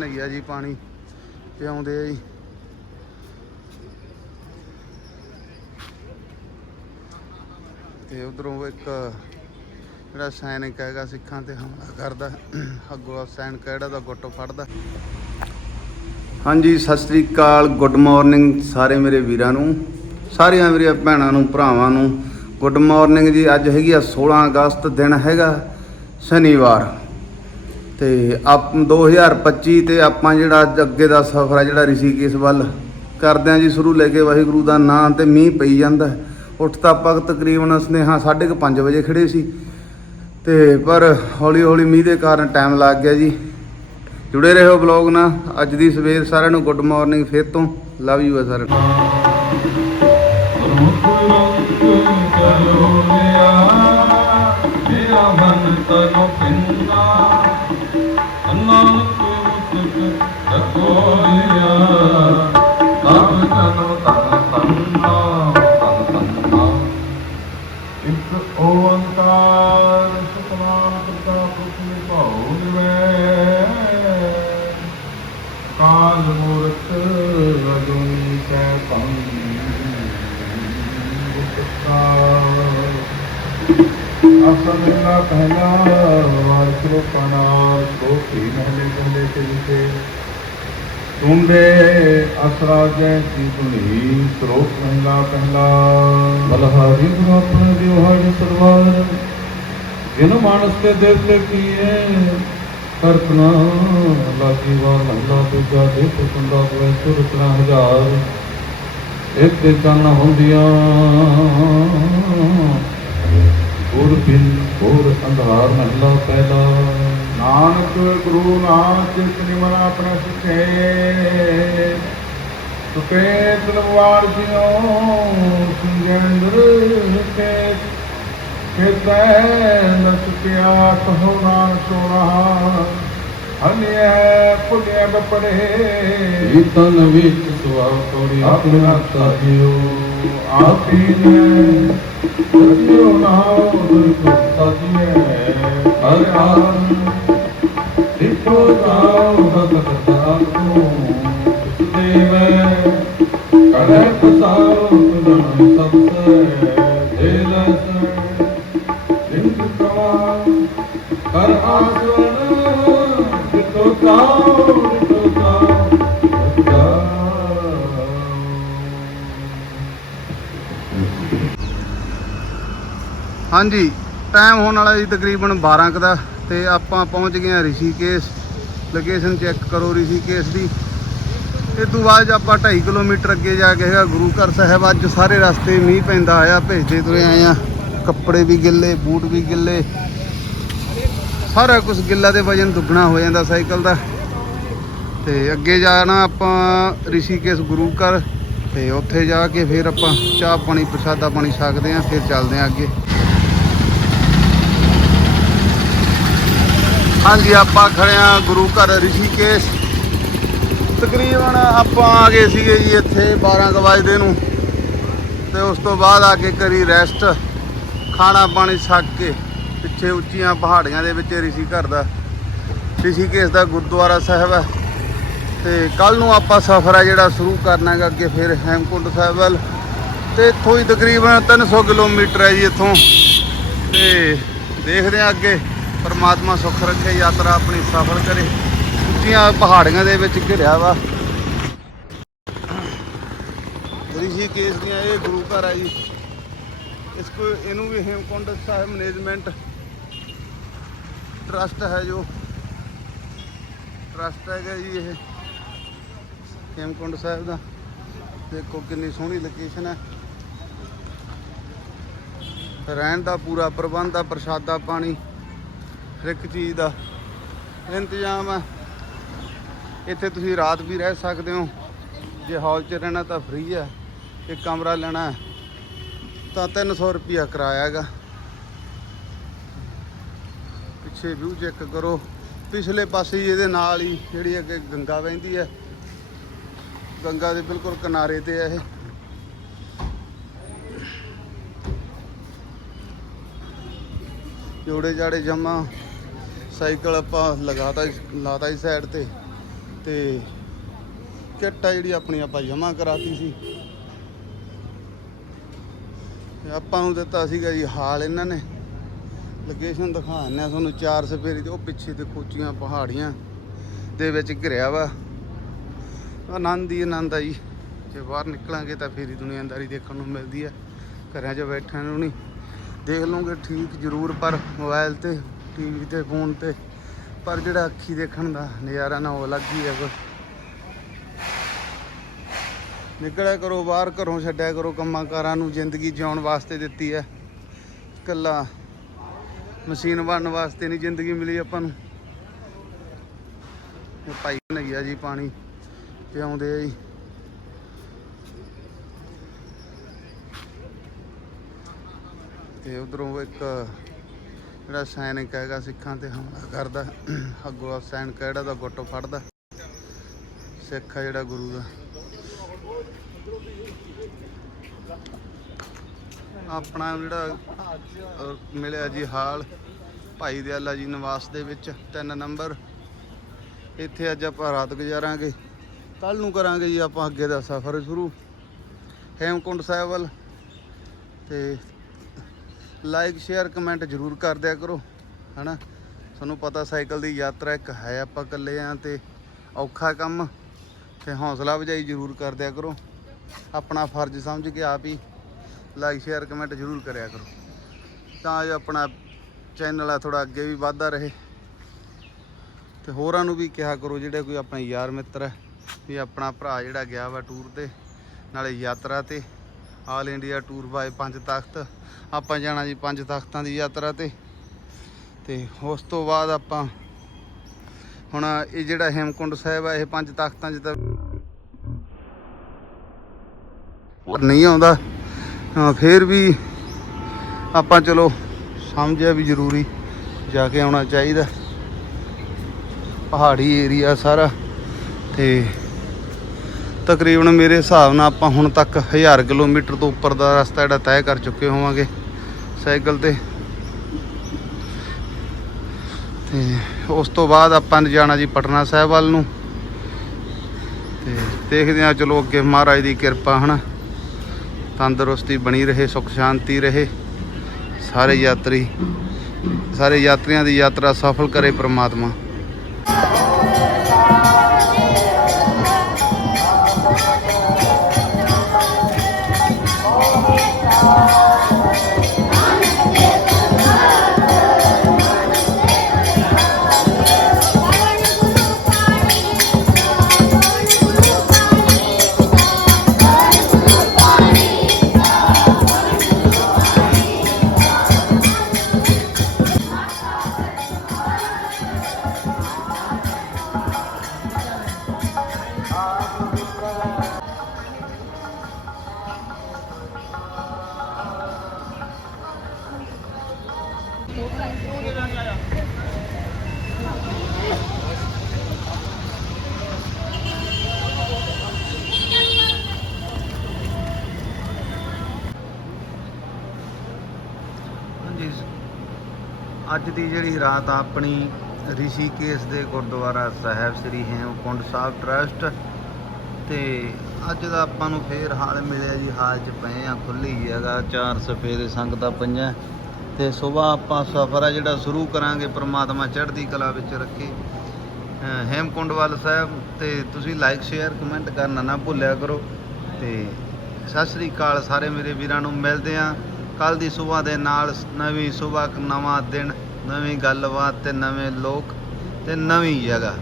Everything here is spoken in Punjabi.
ਨਹੀਂ ਜੀ ਪਾਣੀ ਪਿਆਉਂਦੇ ਆ ਜੀ। ਤੇ ਉਧਰੋਂ ਇੱਕ ਜਿਹੜਾ ਸੈਨਿਕ ਹੈਗਾ ਸਿੱਖਾਂ ਤੇ ਹਮਲਾ ਕਰਦਾ। ਅੱਗੋਂ ਸੈਨਿਕ ਜਿਹੜਾ ਦਾ ਗੁੱਟ ਫੜਦਾ। ਹਾਂਜੀ, ਸਤਿ ਸ੍ਰੀ ਅਕਾਲ, ਗੁੱਡ ਮਾਰਨਿੰਗ ਸਾਰੇ ਮੇਰੇ ਵੀਰਾਂ ਨੂੰ, ਸਾਰੀਆਂ ਮੇਰੀਆਂ ਭੈਣਾਂ ਨੂੰ, ਭਰਾਵਾਂ ਨੂੰ। ਗੁੱਡ ਮਾਰਨਿੰਗ ਜੀ, ਅੱਜ ਹੈਗੀ ਆ 16 ਅਗਸਤ ਦਿਨ ਹੈਗਾ, ਸ਼ਨੀਵਾਰ। ਤੇ ਆਪ 2025 ਤੇ ਆਪਾਂ ਜਿਹੜਾ ਅੱਜ ਅੱਗੇ ਦਾ ਸਫ਼ਰ ਆ ਜਿਹੜਾ ਰਿਸ਼ੀਕੇਸ਼ ਵੱਲ ਕਰਦੇ ਆ ਜੀ, ਸ਼ੁਰੂ ਲੈ ਕੇ ਵਾਹਿਗੁਰੂ ਦਾ ਨਾਮ ਤੇ ਮੀਂਹ ਪਈ ਜਾਂਦਾ। ਉੱਠ ਤਾਂ ਆਪਾਂ ਤਕਰੀਬਨ ਸਨੇਹਾ 5:30 ਵਜੇ ਖੜੇ ਸੀ। ਤੇ ਪਰ ਹੌਲੀ ਹੌਲੀ ਮੀਂਹ ਦੇ ਕਾਰਨ ਟਾਈਮ ਲੱਗ ਗਿਆ ਜੀ। ਜੁੜੇ ਰਹੋ ਬਲੌਗ ਨਾਲ। ਅੱਜ ਦੀ ਸਵੇਰ ਸਾਰਿਆਂ ਨੂੰ ਗੁੱਡ ਮਾਰਨਿੰਗ। ਫੇਰ ਤੋਂ ਲਵ ਯੂ ਆ ਸਾਰਿਆਂ ਨੂੰ। ਓੰਕਾਰ ਸਤਨਾਮ ਕਰਤਾ ਪੁਰਖ ਨਿਭਾਉ ਨਿਵੈ ਕਾਲ ਮੂਰਤ ਅਜੂਨੀ ਕੈ ਪੰਨ ਅਸਲ ਮੇਲਾ ਪਹਿਲਾ ਵਾਰਸੋ ਕਨਾਲ ਸੋਤੀ ਮਹਲੇ ਗੰਦੇ ਤੇ ਵਿਸੇ ਤੁੰਦੇ ਅਸਰਾ ਜੈ ਕੀ ਧੁਨੀ ਸਰੋਤ ਮਹਿਲਾ ਪਹਿਲਾ। ਬਲਹਾਰੀ ਗੁਰੂ ਆਪਣੇ ਦਿਵਹਾੜ ਸਰਵਾਰ ਜਿਨ ਮਾਨਸ ਕੇ ਦੇਵਤੇ ਕੀਏ ਕਲਪਨਾ ਲਾਗੀ ਵਾ ਲੰਗਾ ਦੂਜਾ ਦੇ ਪੁੰਦਾ ਹੋਏ ਸੁਰਤਨਾ ਹਜ਼ਾਰ। ਇੱਕ ਤੇ ਕੰਨ ਹੁੰਦੀਆਂ, ਗੁਰ ਬਿਨ ਹੋਰ ਅੰਧਾਰ ਮਹਿਲਾ ਪਹਿਲਾ ਨਾਨਕ ਗੁਰੂ ਨਾਨਕ ਚਿਤ ਨਿਮਨ ਆਪਣਾ ਸਿੱਖੇ ਤੁਕੇ ਤਲਵਾਰ ਜਿਉ ਸੁਜੰਦਰ ਕੇ ਕਿਤੈ ਨਸ ਪਿਆ ਕਹੋ ਨਾਮ ਸੋਣਾ ਹਲਿਆ ਪੁਲਿਆ ਬਪੜੇ ਇਤਨ ਵਿੱਚ ਸੁਆ ਕੋੜੀ ਆਪਣੇ ਜਿਉ ਆਪੀ ਨੇ ਸਤਿਓ ਨਾਮ ਗੁਰਤਾ ਜੀਏ ਹਰ ਆਨ ਇਕੋ ਭਗਤ ਤਾਕੂ ਦੇਵੈ ਕਰੇ ਪਸਾਉ ਤੁਧਨ ਸਤਸੈ ਦੇਲਸ ਜਿੰਦ ਕਵਾ ਕਰ ਆਸਵਨ ਇਕੋ ਤਾਉ ਇਕੋ ਤਾਉ ਹਾਂਜੀ। ਟਾਈਮ ਹੋਣ ਵਾਲਾ ਜੀ ਤਕਰੀਬਨ 12 ਕੁ ਦਾ ਤੇ ਆਪਾਂ ਪਹੁੰਚ ਗਏ ਹਾਂ ਰਿਸ਼ੀਕੇਸ਼। ਲੋਕੇਸ਼ਨ ਚੈੱਕ ਕਰੋ ਰਿਸ਼ੀਕੇਸ਼ ਦੀ। ਇਹ ਤੋਂ ਬਾਅਦ ਆਪਾਂ 2.5 ਕਿਲੋਮੀਟਰ ਅੱਗੇ ਜਾ ਕੇ ਹੈਗਾ ਗੁਰੂ ਘਰ ਸਾਹਿਬ। ਅੱਜ ਸਾਰੇ ਰਸਤੇ ਮੀਂਹ ਪੈਂਦਾ ਆਇਆ, ਭੇਜਦੇ ਤੁਰੇ ਆਏ ਆ ਕੱਪੜੇ ਵੀ ਗਿੱਲੇ, ਬੂਟ ਵੀ ਗਿੱਲੇ। ਸਾਰਾ ਕੁਝ ਗਿੱਲਾ ਦੇ ਵਜਨ ਦੁੱਗਣਾ ਹੋ ਜਾਂਦਾ ਸਾਈਕਲ ਦਾ। ਤੇ ਅੱਗੇ ਜਾਣਾ ਆਪਾਂ ਰਿਸ਼ੀਕੇਸ਼ ਗੁਰੂ ਘਰ। ਤੇ ਉੱਥੇ ਜਾ ਕੇ ਫਿਰ ਆਪਾਂ ਚਾਹ ਪਾਣੀ, ਪ੍ਰਸ਼ਾਦਾ ਪਾਣੀ ਛਕਦੇ ਆਂ ਫਿਰ ਚੱਲਦੇ ਆਂ ਅੱਗੇ। ਹਾਂਜੀ, ਆਪਾਂ ਖੜੇ ਆਂ ਗੁਰੂ ਘਰ ਰਿਸ਼ੀਕੇਸ਼। ਤਕਰੀਬਨ ਆਪਾਂ ਆ ਗਏ ਸੀਗੇ ਜੀ ਇੱਥੇ 12 ਕੁ ਵਜੇ ਨੂੰ। ਤੇ ਉਸ ਤੋਂ ਬਾਅਦ ਆ ਕੇ ਕਰੀ ਰੈਸਟ ਖਾਣਾ ਪਾਣੀ ਛੱਕ ਕੇ, ਪਿੱਛੇ ਉੱਚੀਆਂ ਪਹਾੜੀਆਂ ਦੇ ਵਿੱਚ ਰਿਸ਼ੀ ਘਰ ਦਾ। ਰਿਸ਼ੀਕੇਸ਼ ਦਾ ਗੁਰਦੁਆਰਾ ਸਾਹਿਬ ਹੈ। ਤੇ ਕੱਲ ਨੂੰ ਆਪਾਂ ਸਫ਼ਰ ਹੈ ਜਿਹੜਾ ਸ਼ੁਰੂ ਕਰਨਾ ਹੈਗਾ ਅੱਗੇ ਫਿਰ ਹੈਮਕੁੰਡ ਸਾਹਿਬ ਵੱਲ। ਤੇ ਇੱਥੋਂ ਹੀ ਤਕਰੀਬਨ 300 ਕਿਲੋਮੀਟਰ ਹੈ ਜੀ ਇੱਥੋਂ। ਤੇ ਦੇਖਦੇ ਹਾਂ ਅੱਗੇ। ਪਰਮਾਤਮਾ ਸੁੱਖ ਰੱਖੇ, ਯਾਤਰਾ ਆਪਣੀ ਸਫਲ ਕਰੇ। ਉੱਚੀਆਂ ਪਹਾੜੀਆਂ ਦੇ ਵਿੱਚ ਘਿਰਿਆ ਵਾ। ਰਿਸ਼ੀ ਕੇਸ਼ ਦੀਆਂ ਇਹ ਗੁਰੂ ਘਰ ਆ ਜੀ। ਇਸ ਕੋ ਇਹਨੂੰ ਵੀ ਹੇਮਕੁੰਡ ਸਾਹਿਬ ਮੈਨੇਜਮੈਂਟ ਟਰਸਟ ਹੈ ਜੋ। ਟਰਸਟ ਹੈਗਾ ਜੀ ਇਹ। ਹੇਮਕੁੰਡ ਸਾਹਿਬ ਦਾ। ਦੇਖੋ ਕਿੰਨੀ ਸੋਹਣੀ ਲੋਕੇਸ਼ਨ ਹੈ। ਰਹਿਣ ਦਾ ਪੂਰਾ ਪ੍ਰਬੰਧ ਆ, ਪ੍ਰਸ਼ਾਦਾ ਪਾਣੀ। ਹਰ ਇੱਕ ਚੀਜ਼ ਦਾ ਇੰਤਜ਼ਾਮ ਹੈ ਇੱਥੇ ਤੁਸੀਂ ਰਾਤ ਵੀ ਰਹਿ ਸਕਦੇ ਹੋ। ਜੇ ਹਾਲ 'ਚ ਰਹਿਣਾ ਤਾਂ ਫ੍ਰੀ ਹੈ ਇੱਕ ਕਮਰਾ ਲੈਣਾ ਹੈ, ਤਾਂ 300 ਰੁਪਿਆ ਕਿਰਾਇਆ ਹੈਗਾ। ਪਿੱਛੇ ਵਿਊ ਚੈੱਕ ਕਰੋ। ਪਿਛਲੇ ਪਾਸੇ ਹੀ ਇਹਦੇ ਨਾਲ ਹੀ ਜਿਹੜੀ ਅੱਗੇ ਗੰਗਾ ਵਹਿੰਦੀ ਹੈ। ਗੰਗਾ ਦੇ ਬਿਲਕੁਲ ਕਿਨਾਰੇ ਤੇ ਹੈ ਇਹ। ਜੋੜੇ ਜਾੜੇ ਜਮਾ ਸਾਈਕਲ ਆਪਾਂ ਲਗਾਤਾ ਲਾਤਾ ਜੀ ਸਾਈਡ ਤੇ। ਤੇ ਕਿੱਟ ਆ ਜਿਹੜੀ ਆਪਣੀ ਆਪਾਂ ਜਮ੍ਹਾਂ ਕਰਾਤੀ ਸੀ। ਆਪਾਂ ਨੂੰ ਦਿੱਤਾ ਸੀਗਾ ਜੀ ਹਾਲ ਇਹਨਾਂ ਨੇ। ਲੋਕੇਸ਼ਨ ਦਿਖਾਉਂਦੇ ਆ ਤੁਹਾਨੂੰ, ਚਾਰ ਸਫੇਰੀ ਤੇ, ਉਹ ਪਿੱਛੇ ਤੇ ਕੋਚੀਆਂ ਪਹਾੜੀਆਂ ਦੇ ਵਿੱਚ ਘਿਰਿਆ ਵਾ। ਆਨੰਦ ਹੀ ਆਨੰਦ ਆ ਜੀ। ਜੇ ਬਾਹਰ ਨਿਕਲਾਂਗੇ ਤਾਂ ਫੇਰੀ ਹੀ ਦੁਨੀਆਦਾਰੀ ਦੇਖਣ ਨੂੰ ਮਿਲਦੀ ਹੈ ਘਰਾਂ 'ਚ ਬੈਠਿਆਂ ਨੂੰ ਨਹੀਂ। ਦੇਖ ਲਓਗੇ ਠੀਕ ਜ਼ਰੂਰ ਪਰ ਮੋਬਾਈਲ ਤੇ ਟੀਵੀ ਤੇ ਫੋਨ ਤੇ, ਪਰ ਜਿਹੜਾ ਅੱਖੀ ਦੇਖਣ ਦਾ ਨਜ਼ਾਰਾ ਨਾ ਉਹ ਅਲੱਗ ਹੀ ਹੈ ਕੁਛ ਨਿਕਲਿਆ ਕਰੋ, ਬਾਹਰ ਘਰੋਂ ਛੱਡਿਆ ਕਰੋ ਕੰਮਾਂ ਕਾਰਾਂ ਨੂੰ, ਜ਼ਿੰਦਗੀ ਜਿਉਣ ਵਾਸਤੇ ਦਿੱਤੀ ਹੈ। ਇਕੱਲਾ ਮਸ਼ੀਨ ਬਣਨ ਵਾਸਤੇ ਨਹੀਂ ਜ਼ਿੰਦਗੀ ਮਿਲੀ ਆਪਾਂ ਨੂੰ। ਇਹ ਭਾਈ ਨਈਆ ਜੀ ਪਾਣੀ, ਪਿਆਉਂਦੇ ਆ ਜੀ। ਤੇ ਉਧਰੋਂ ਇੱਕ ਜਿਹੜਾ ਸੈਨਿਕ ਹੈਗਾ ਸਿੱਖਾਂ ਤੇ ਹਮਲਾ ਕਰਦਾ, ਅੱਗੋਂ ਸੈਨਿਕ ਜਿਹੜਾ ਦਾ ਗੁੱਟ ਫੜਦਾ, ਸਿੱਖ ਆ ਜਿਹੜਾ ਗੁਰੂ ਦਾ। ਆਪਣਾ ਜਿਹੜਾ ਮਿਲਿਆ ਜੀ ਹਾਲ, ਭਾਈ ਦਿਆਲਾ ਜੀ ਨਿਵਾਸ ਦੇ ਵਿੱਚ ਤਿੰਨ ਨੰਬਰ। ਇੱਥੇ ਅੱਜ ਆਪਾਂ ਰਾਤ ਗੁਜ਼ਾਰਾਂਗੇ। ਕੱਲ ਨੂੰ ਕਰਾਂਗੇ ਜੀ ਆਪਾਂ ਅੱਗੇ ਦਾ ਸਫ਼ਰ ਸ਼ੁਰੂ। ਹੇਮਕੁੰਡ ਸਾਹਿਬ ਵੱਲ। ਤੇ ਲਾਈਕ ਸ਼ੇਅਰ ਕਮੈਂਟ ਜ਼ਰੂਰ ਕਰ ਦਿਆ ਕਰੋ, ਹਨਾ? ਤੁਹਾਨੂੰ ਪਤਾ ਸਾਈਕਲ ਦੀ ਯਾਤਰਾ ਇੱਕ ਹੈ, ਆਪਾਂ ਇਕੱਲੇ ਆ ਤੇ ਔਖਾ ਕੰਮ, ਤੇ ਹੌਸਲਾ ਵਜਾਈ ਜ਼ਰੂਰ ਕਰ ਦਿਆ ਕਰੋ। ਆਪਣਾ ਫਰਜ਼ ਸਮਝ ਕੇ ਆਪ ਹੀ ਲਾਈਕ ਸ਼ੇਅਰ ਕਮੈਂਟ ਜ਼ਰੂਰ ਕਰਿਆ ਕਰੋ। ਤਾਂ ਜੋ ਆਪਣਾ ਚੈਨਲ ਆ ਥੋੜਾ ਅੱਗੇ ਵੀ ਵਧਦਾ ਰਹੇ। ਤੇ ਹੋਰਾਂ ਨੂੰ ਵੀ ਕਿਹਾ ਕਰੋ, ਜਿਹੜੇ ਕੋਈ ਆਪਣੇ ਯਾਰ ਮਿੱਤਰ ਹੈ, ਵੀ ਆਪਣਾ ਭਰਾ ਜਿਹੜਾ ਗਿਆ ਵਾ ਟੂਰ ਤੇ, ਨਾਲੇ ਯਾਤਰਾ ਤੇ। ਆਲ ਇੰਡੀਆ ਟੂਰ ਬਾਏ ਪੰਜ ਤਖਤ। ਆਪਾਂ ਜਾਣਾ ਜੀ ਪੰਜ ਤਖਤਾਂ ਦੀ ਯਾਤਰਾ ਤੇ। ਤੇ ਉਸ ਤੋਂ ਬਾਅਦ ਆਪਾਂ ਹੁਣ ਇਹ ਜਿਹੜਾ ਹੇਮਕੁੰਡ ਸਾਹਿਬ ਆ ਇਹ ਪੰਜ ਤਖਤਾਂ 'ਚ ਤਾਂ ਨਹੀਂ ਆਉਂਦਾ। ਹਾਂ, ਫੇਰ ਵੀ ਆਪਾਂ ਚਲੋ ਸਮਝਿਆ ਵੀ ਜ਼ਰੂਰੀ ਜਾ ਕੇ ਆਉਣਾ ਚਾਹੀਦਾ। ਪਹਾੜੀ ਏਰੀਆ ਸਾਰਾ। ਤੇ ਤਕਰੀਬਨ ਮੇਰੇ ਹਿਸਾਬ ਨਾਲ ਆਪਾਂ ਹੁਣ ਤੱਕ 1000 ਕਿਲੋਮੀਟਰ ਤੋਂ ਉੱਪਰ ਦਾ ਰਸਤਾ ਜਿਹੜਾ ਤੈਅ ਕਰ ਚੁੱਕੇ ਹੋਵਾਂਗੇ ਸਾਈਕਲ ਤੇ। ਤੇ ਉਸ ਤੋਂ ਬਾਅਦ ਆਪਾਂ ਨੇ ਜਾਣਾ ਜੀ ਪਟਨਾ ਸਾਹਿਬ ਵੱਲ ਨੂੰ। ਤੇ ਦੇਖਦੇ ਹਾਂ ਚਲੋ ਅੱਗੇ ਮਹਾਰਾਜ ਦੀ ਕਿਰਪਾ ਹਨਾ। ਤੰਦਰੁਸਤੀ ਬਣੀ ਰਹੇ, ਸੁਖ ਸ਼ਾਂਤੀ ਰਹੇ। ਸਾਰੇ ਯਾਤਰੀ, ਸਾਰੇ ਯਾਤਰੀਆਂ ਦੀ ਯਾਤਰਾ ਸਫਲ ਕਰੇ ਪ੍ਰਮਾਤਮਾ। ਅੱਜ ਦੀ ਜਿਹੜੀ ਰਾਤ ਆ ਆਪਣੀ ਰਿਸ਼ੀਕੇਸ਼ ਦੇ ਗੁਰਦੁਆਰਾ ਸਾਹਿਬ ਸ੍ਰੀ ਹੇਮਕੁੰਡ ਸਾਹਿਬ ਟਰਸਟ ਤੇ ਅੱਜ ਦਾ ਆਪਾਂ ਨੂੰ ਫੇਰ ਹਾਲ ਮਿਲਿਆ ਜੀ। ਹਾਲ 'ਚ ਪਏ ਆ ਖੁੱਲੀ ਜਗ੍ਹਾ ਚਾਰ ਸਫੇਰੇ ਸੰਗਤਾਂ ਪੰਜਾਂ ਤੇ ਸਵੇਰ ਆਪਾਂ ਸਫ਼ਰ ਆ ਜਿਹੜਾ ਸ਼ੁਰੂ ਕਰਾਂਗੇ ਪ੍ਰਮਾਤਮਾ ਚੜ੍ਹਦੀ ਕਲਾ ਵਿੱਚ ਰੱਖੇ। ਅਹ ਵਾਲ ਸਾਹਿਬ ਤੇ ਤੁਸੀਂ ਲਾਈਕ ਸ਼ੇਅਰ ਕਮੈਂਟ ਕਰਨਾ ਨਾ ਭੁੱਲਿਆ ਕਰੋ। ਤੇ ਸਤਿ ਸ੍ਰੀ ਅਕਾਲ ਸਾਰੇ ਮੇਰੇ ਵੀਰਾਂ ਨੂੰ, ਮਿਲਦੇ ਆ ਕੱਲ ਦੀ ਸਵੇਰ ਦੇ ਨਾਲ। ਨਵੀਂ ਸਵੇਰ, ਨਵਾਂ ਦਿਨ, ਨਵੀਂ ਗੱਲਬਾਤ ਤੇ ਨਵੇਂ ਲੋਕ ਤੇ ਨਵੀਂ ਜਗ੍ਹਾ।